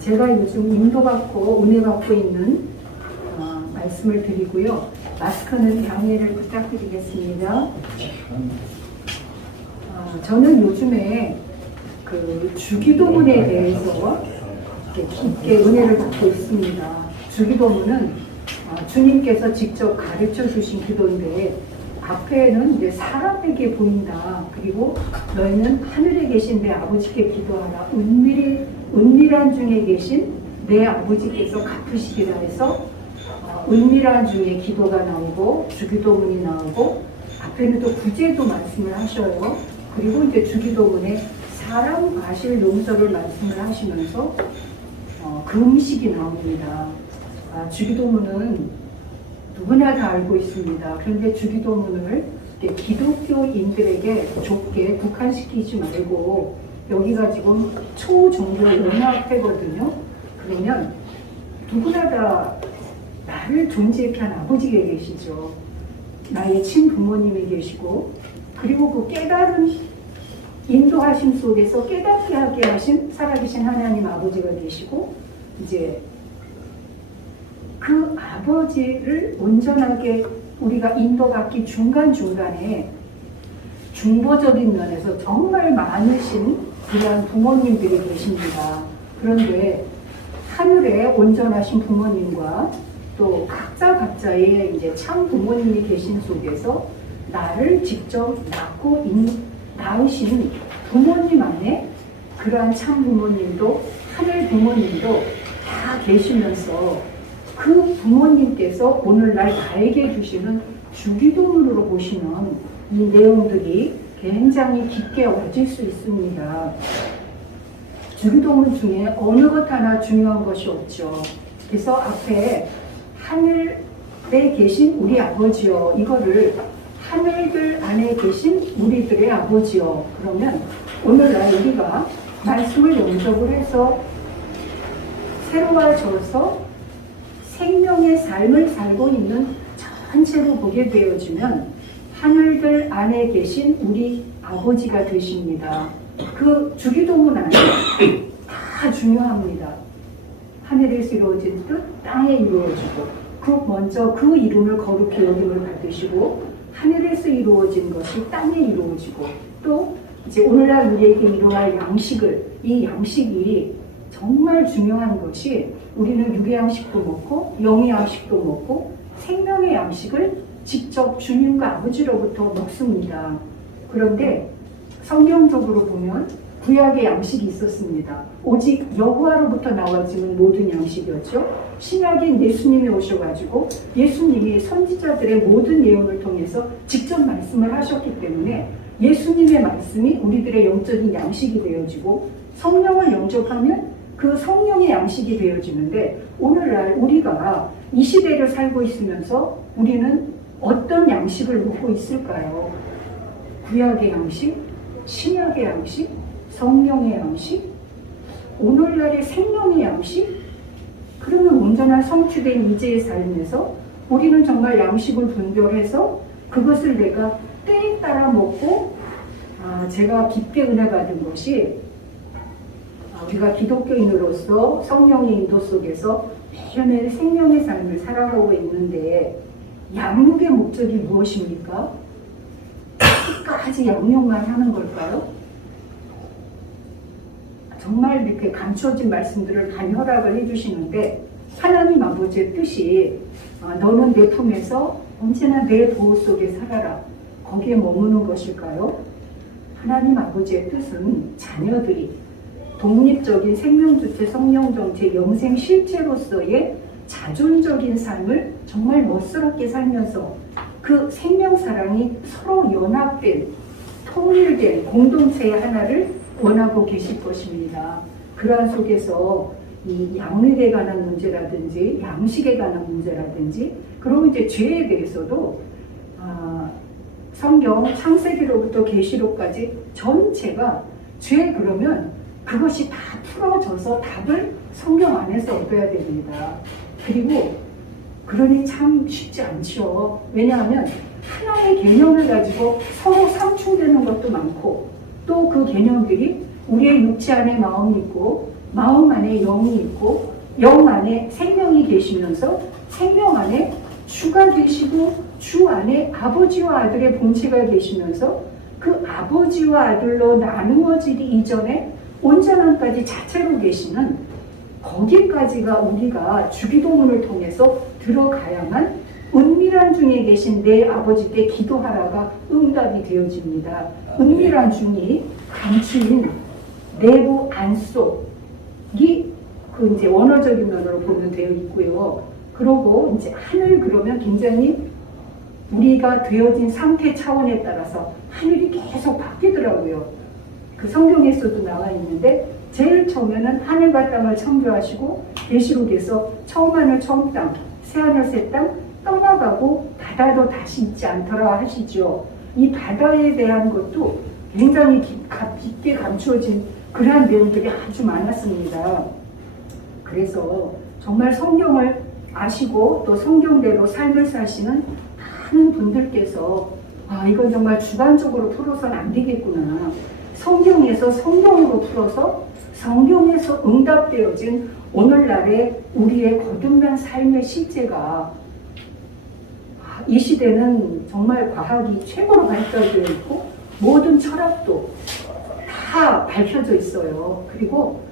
제가 요즘 인도받고 은혜받고 있는 말씀을 드리고요. 마스크는 양해를 부탁드리겠습니다. 저는 요즘에 그 주기도문에 대해서 깊게 은혜를 받고 있습니다. 주기도문은 주님께서 직접 가르쳐 주신 기도인데 앞에는 이제 사람에게 보인다. 그리고 너희는 하늘에 계신 내 아버지께 기도하라. 은밀한 중에 계신 내 아버지께서 갚으시리라 해서 은밀한 중에 기도가 나오고 주기도문이 나오고 앞에는 또 구제도 말씀을 하셔요. 그리고 이제 주기도문에 사람 과실 용서를 말씀을 하시면서 금식이 나옵니다. 주기도문은 누구나 다 알고 있습니다. 그런데 주기도문을 기독교인들에게 좁게 국한시키지 말고 여기가 지금 초종교 연합회거든요. 그러면 누구나 다 나를 존재케 한 아버지가 계시죠. 나의 친부모님이 계시고 그리고 그 깨달은 인도하심 속에서 깨닫게 하게 하신 살아계신 하나님 아버지가 계시고 이제 그 아버지를 온전하게 우리가 인도받기 중간중간에 중보적인 면에서 정말 많으신 그런 부모님들이 계십니다. 그런데 하늘에 온전하신 부모님과 또 각자의 이제 참 부모님이 계신 속에서 나를 직접 낳으신 부모님 안에 그러한 참 부모님도 하늘 부모님도 다 계시면서 그 부모님께서 오늘날 나에게 주시는 주기도문으로 보시면 이 내용들이 굉장히 깊게 와질 수 있습니다. 주기도문 중에 어느 것 하나 중요한 것이 없죠. 그래서 앞에 하늘에 계신 우리 아버지요. 이거를 하늘들 안에 계신 우리들의 아버지요. 그러면 오늘날 우리가 말씀을 영접을 해서 새로워져서 생명의 삶을 살고 있는 전체로 보게 되어지면 하늘들 안에 계신 우리 아버지가 되십니다. 그 주기도문 안에 다 중요합니다. 하늘에서 이루어진 뜻 땅에 이루어지고 먼저 그 이름을 거룩히 여김을 받으시고 하늘에서 이루어진 것이 땅에 이루어지고 또 이제 오늘날 우리에게 이루어갈 양식을 이 양식이 정말 중요한 것이 우리는 육의 양식도 먹고 영의 양식도 먹고 생명의 양식을 직접 주님과 아버지로부터 먹습니다. 그런데 성경적으로 보면 구약의 양식이 있었습니다. 오직 여호와로부터 나와지는 모든 양식이었죠. 신약인 예수님이 오셔가지고 예수님이 선지자들의 모든 예언을 통해서 직접 말씀을 하셨기 때문에 예수님의 말씀이 우리들의 영적인 양식이 되어지고 성령을 영접하면 그 성령의 양식이 되어지는데 오늘날 우리가 이 시대를 살고 있으면서 우리는 어떤 양식을 먹고 있을까요? 구약의 양식, 신약의 양식, 성령의 양식, 오늘날의 생명의 양식? 그러면 온전한 성취된 이제의 삶에서 우리는 정말 양식을 분별해서 그것을 내가 때에 따라 먹고 제가 깊게 은혜 받은 것이 우리가 기독교인으로서 성령의 인도 속에서 매일매일 생명의 삶을 살아가고 있는데 양육의 목적이 무엇입니까? 끝까지 양육만 하는 걸까요? 정말 이렇게 감추어진 말씀들을 간혈합을 해주시는데 하나님 아버지의 뜻이 너는 내 품에서 언제나 내 보호 속에 살아라. 거기에 머무는 것일까요? 하나님 아버지의 뜻은 자녀들이 독립적인 생명주체, 성령정체, 영생 실체로서의 자존적인 삶을 정말 멋스럽게 살면서 그 생명사랑이 서로 연합된, 통일된 공동체의 하나를 원하고 계실 것입니다. 그러한 속에서 이 양육에 관한 문제라든지 양식에 관한 문제라든지 그리고 이제 죄에 대해서도 성경 창세기로부터 계시록까지 전체가 죄 그러면 그것이 다 풀어져서 답을 성경 안에서 얻어야 됩니다. 그리고 그러니 참 쉽지 않죠. 왜냐하면 하나의 개념을 가지고 서로 상충되는 것도 많고 또 그 개념들이 우리의 육체 안에 마음이 있고 마음 안에 영이 있고 영 안에 생명이 계시면서 생명 안에 주가 계시고 주 안에 아버지와 아들의 본체가 계시면서 그 아버지와 아들로 나누어지기 이전에 온전함까지 자체로 계시는 거기까지가 우리가 주기도문을 통해서 들어가야만 은밀한 중에 계신 내 아버지께 기도하라가 응답이 되어집니다. 은밀한 중이 감추인 내부 안속이 그 이제 원어적인 면으로 보면 되어 있고요. 그러고 이제 하늘 그러면 굉장히 우리가 되어진 상태 차원에 따라서 하늘이 계속 바뀌더라고요. 그 성경에서도 나와 있는데 제일 처음에는 하늘과 땅을 창조하시고 계시록에서 처음 하늘 처음 땅, 새 하늘 새 땅 떠나가고 바다도 다시 있지 않더라 하시죠. 이 바다에 대한 것도 굉장히 깊게 감추어진 그러한 내용들이 아주 많았습니다. 그래서 정말 성경을 아시고 또 성경대로 삶을 사시는 많은 분들께서 이건 정말 주관적으로 풀어서는 안 되겠구나. 성경에서 성경으로 풀어서 성경에서 응답되어진 오늘날의 우리의 거듭난 삶의 실제가 이 시대는 정말 과학이 최고로 발달되어 있고 모든 철학도 다 밝혀져 있어요. 그리고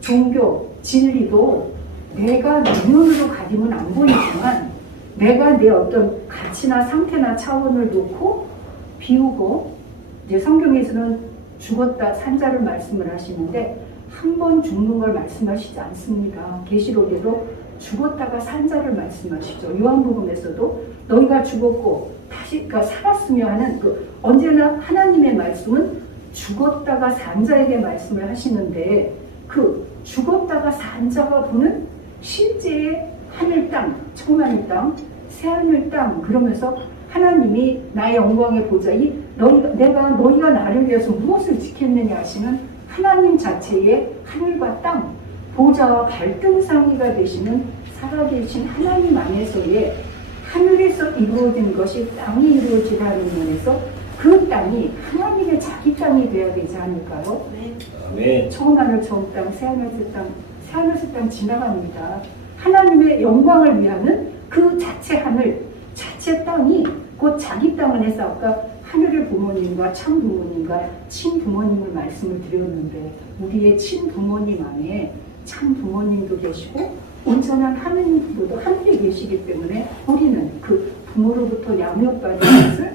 종교, 진리도 내가 내 눈으로 가리면 안 보이지만 내가 내 어떤 가치나 상태나 차원을 놓고 비우고 이제 성경에서는 죽었다 산자를 말씀을 하시는데 한 번 죽는 걸 말씀하시지 않습니다. 계시록에도 죽었다가 산자를 말씀하시죠. 요한복음에서도 너희가 죽었고 다시 살았으며 하는 언제나 하나님의 말씀은 죽었다가 산 자에게 말씀을 하시는데 그 죽었다가 산 자가 보는 실제의 하늘 땅, 처음 하늘 땅, 새 하늘 땅 그러면서 하나님이 나의 영광의 보좌 너희가 나를 위해서 무엇을 지켰느냐 하시는 하나님 자체의 하늘과 땅 보좌와 발등상이가 되시는 살아계신 하나님 안에서의 하늘에서 이루어진 것이 땅이 이루어지라는 면에서 그 땅이 하나님의 자기 땅이 되어야 되지 않을까요? 네. 처음 하늘 처음 땅, 새 하늘 새 땅, 새 하늘 새 땅 지나갑니다. 하나님의 영광을 위하는 그 자체 하늘, 자체 땅이 곧 자기 땅을 해서 아까 하늘의 부모님과 참 부모님과 친부모님을 말씀을 드렸는데 우리의 친부모님 안에 참 부모님도 계시고 온전한 하느님도 함께 계시기 때문에 우리는 그 부모로부터 양육받은 것을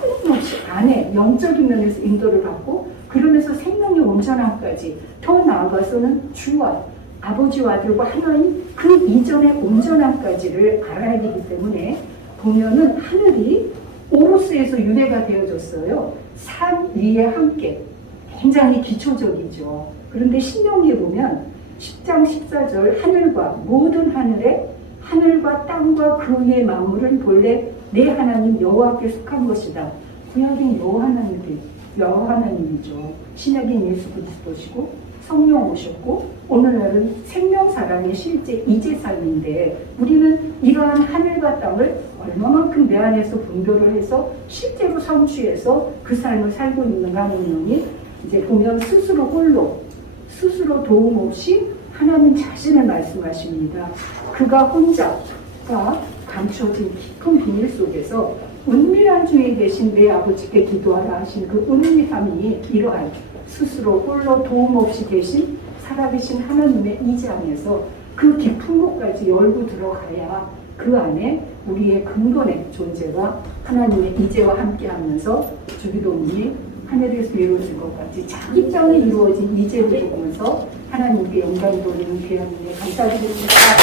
끊임없이 안에 영적인 면에서 인도를 받고 그러면서 생명의 온전함까지 더 나아가서는 주와 아버지와 아들과 하나님 그 이전의 온전함까지를 알아야 되기 때문에 보면은 하늘이 오로스에서 유래가 되어졌어요. 산 위에 함께 굉장히 기초적이죠. 그런데 신명기에 보면 10장 14절 하늘과 모든 하늘에 하늘과 땅과 그 위의 만물은 본래 내 하나님 여호와께 속한 것이다. 구약인 여호와 하나님이죠. 신약인 예수 그리스도시고 성령 오셨고 오늘날은 생명사랑의 실제 이제 삶인데 우리는 이러한 하늘과 땅을 얼마만큼 내 안에서 분별을 해서 실제로 성취해서 그 삶을 살고 있는가 하는 면이 이제 보면 스스로 홀로 스스로 도움 없이 하나님 자신을 말씀하십니다. 그가 혼자가 감추어진 깊은 비밀 속에서 은밀한 중에 계신 내 아버지께 기도하라 하신 그 은밀함이 이러한 스스로 홀로 도움 없이 계신 살아계신 하나님의 이장에서 그 깊은 곳까지 열고 들어가야 그 안에 우리의 근본의 존재가 하나님의 이제와 함께하면서 주기도문이 하늘에서 이루어진 것 같이 자기 땅에 이루어진 이제를 보면서 하나님께 영광 돌리는 귀한 은혜 감사드립니다.